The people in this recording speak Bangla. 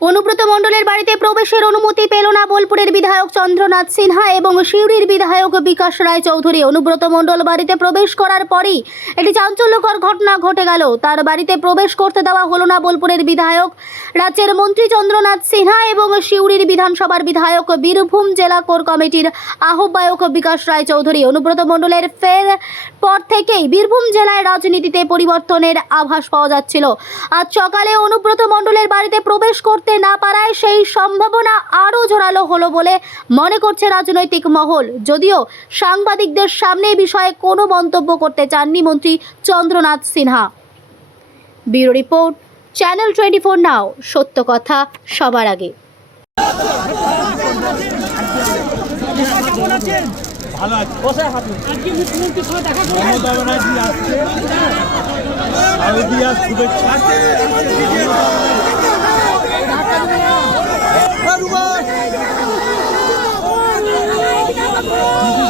অনুব্রত মণ্ডলের বাড়িতে প্রবেশের অনুমতি পেল না বোলপুরের বিধায়ক চন্দ্রনাথ সিনহা এবং সিউড়ির বিধায়ক বিকাশ রায় চৌধুরী। অনুব্রত মণ্ডল বাড়িতে প্রবেশ করার পরই একটি চাঞ্চল্যকর ঘটনা ঘটে গেল। তার বাড়িতে প্রবেশ করতে দেওয়া হলো না বোলপুরের বিধায়ক। রাজ্যের মন্ত্রী চন্দ্রনাথ সিনহা এবং সিউড়ির বিধানসভার বিধায়ক বীরভূম জেলা কোর কমিটির আহ্বায়ক বিকাশ রায় চৌধুরী। অনুব্রত মণ্ডলের ফের পর থেকেই বীরভূম জেলায় রাজনীতিতে পরিবর্তনের আভাস পাওয়া যাচ্ছিল। আজ সকালে অনুব্রত মণ্ডলের বাড়িতে প্রবেশ করতে না পারায় সেই সম্ভাবনা আরও জোরালো হলো বলে মনে করছে রাজনৈতিক মহল। যদিও সাংবাদিকদের সামনে বিষয়ে কোনো মন্তব্য করতে চাননি মন্ত্রী Chandranath Sinha. Bureau report, channel twenty four নাও, সত্য কথা, সবার আগে। ভালো আছে। শুভেচ্ছা Oh!